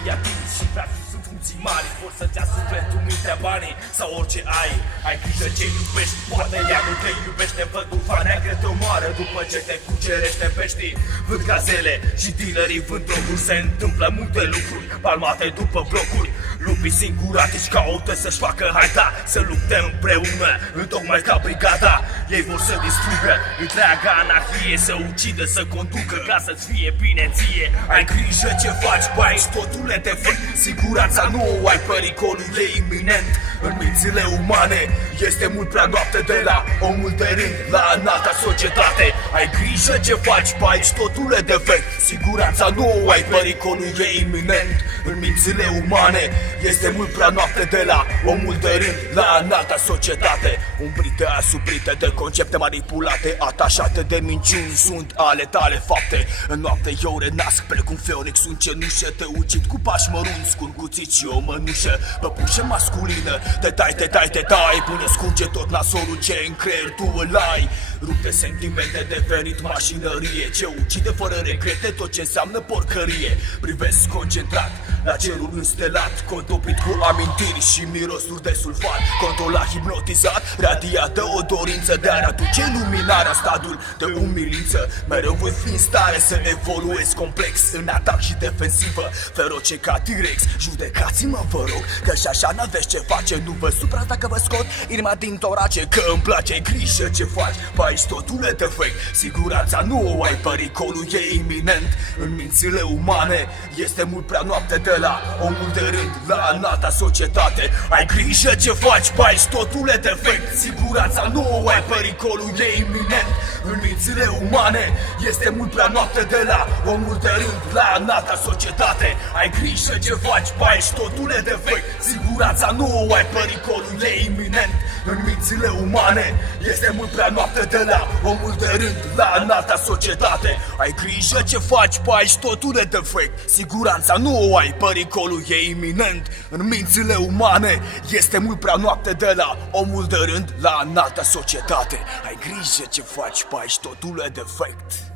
banii atingi și prea sunt funcții mari. Vor să-ți ia sufletul, mintea, banii sau orice ai. Ai grijă ce iubești, poate ea nu te iubește. Văd ufa neagră te omoară după ce te cucerește peștii. Vând gazele și dealerii vând droguri. Se întâmplă multe lucruri, palmate după blocuri. Lupii singuratici caută să-și facă haita, să lupte împreună, întocmai ca brigada. Ei vor să distrugă întreaga anarhie, să ucidă, să conducă, ca să-ți fie bine ție. Ai grijă ce faci, pe aici totul e defect. Siguranța nu o ai, pericolul e iminent. În mințile umane este mult prea noapte, de la omul de rând la înalta societate. Ai grijă ce faci, pe aici totul e defect. Siguranța nu o ai, pericolul e iminent. În mințile umane este mult prea noapte, de la omul de rând la înalta societate. Umbrite, asuprite de concepte manipulate, atașate de minciuni sunt ale tale fapte. În noapte eu renasc precum Phoenix, un cenușă. Te ucid cu pași mărunți, cu un cuțit și o mănușă. Păpușă masculină, te tai, până scurge tot nasolul ce în creier tu îl ai. Rupte sentimente, devenit mașinărie ce ucide fără regrete tot ce înseamnă porcărie. Privesc concentrat la cerul înstelat, contopit cu amintiri și mirosuri de sulfat. Controlat, hipnotizat, radiat de o dorință de a aduce luminarea stadiul de umilință. Mereu voi fi în stare să evoluez complex, în atac și defensivă, feroce ca T-Rex. Judecați-mă, vă rog, că și așa n-aveți ce face. Nu vă supra dacă vă scot inima din torace, că îmi place. Ai grijă ce faci, pe aici totul e defect. Siguranța nu o ai, pericolul e iminent. În mințile umane este mult prea noapte, de la omul de rând la înalta societate. Ai grijă ce faci, pe aici totul e defect. Siguranța nu o ai, pericolul e iminent. În mințile umane este mult prea noapte, de la omul de rând la înalta societate. Ai grijă ce faci, pe aici totul e defect. Siguranța nu o ai, pericolul e iminent. În mințile umane este mult prea noapte, de la omul de rând la înalta societate. Ai grijă ce faci, pe aici totul e defect. Siguranța nu o ai, pericolul e iminent. În mințile umane este mult prea noapte, de la omul de rând la înalta societate. Ai grijă ce faci, pe aici totul e defect.